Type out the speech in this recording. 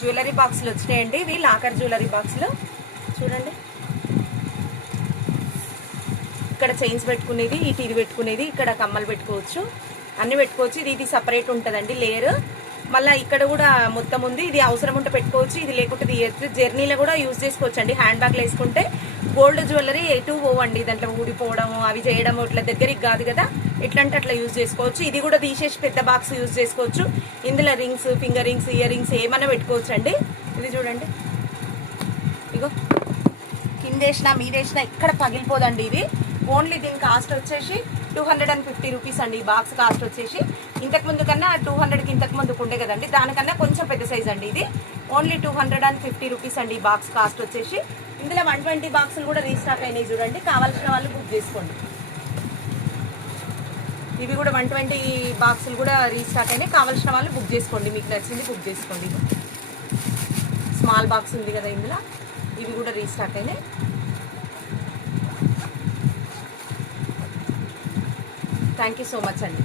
Jewellery బాక్సులు వచ్చినాయండి. ఇవి లాకర్ జ్యువెలరీ బాక్సులు చూడండి. ఇక్కడ చైన్స్ పెట్టుకునేది, ఇటు ఇది పెట్టుకునేది, ఇక్కడ కమ్మలు పెట్టుకోవచ్చు, అన్ని పెట్టుకోవచ్చు. ఇది సపరేట్ ఉంటుందండి లేయర్. మళ్ళీ ఇక్కడ కూడా మొత్తం ఉంది. ఇది అవసరం ఉంటే పెట్టుకోవచ్చు, ఇది లేకుంటే తీయచ్చు. జర్నీలో కూడా యూజ్ చేసుకోవచ్చు అండి. హ్యాండ్ బ్యాగ్లు వేసుకుంటే గోల్డ్ జ్యువెలరీ ఎటు పోవండి, దాంట్లో ఊడిపోవడం అవి చేయడం ఇట్లా దగ్గరికి కాదు కదా, ఎట్లంటే అట్లా యూజ్ చేసుకోవచ్చు. ఇది కూడా తీసేసి పెద్ద బాక్స్ యూజ్ చేసుకోవచ్చు. ఇందులో rings, finger rings, ear rings ఏమైనా పెట్టుకోవచ్చు అండి. ఇది చూడండి, ఇగో కిందేసినా మీదేసినా ఇక్కడ పగిలిపోదండి. ఇది ఓన్లీ దీని కాస్ట్ వచ్చేసి 250 రూపీస్ అండి. ఈ బాక్స్ కాస్ట్ వచ్చేసి ఇంతకు ముందు కన్నా 200కి ఇంతకు ముందుకు ఉండే కదండి, దానికన్నా కొంచెం పెద్ద సైజ్ అండి. ఇది ఓన్లీ 250 రూపీస్ అండి ఈ బాక్స్ కాస్ట్ వచ్చేసి. ఇందులో 120 బాక్సులు కూడా రీస్టాక్ అయినాయి చూడండి. కావాల్సిన వాళ్ళు బుక్ చేసుకోండి. ఇవి కూడా 120 బాక్సులు కూడా రీస్టాక్ అయినాయి. కావాల్సిన వాళ్ళు బుక్ చేసుకోండి, మీకు నచ్చింది బుక్ చేసుకోండి. స్మాల్ బాక్స్ ఉంది కదా ఇందులో, ఇవి కూడా రీస్టాక్ అయినాయి. థ్యాంక్ యూ సో మచ్ అండి.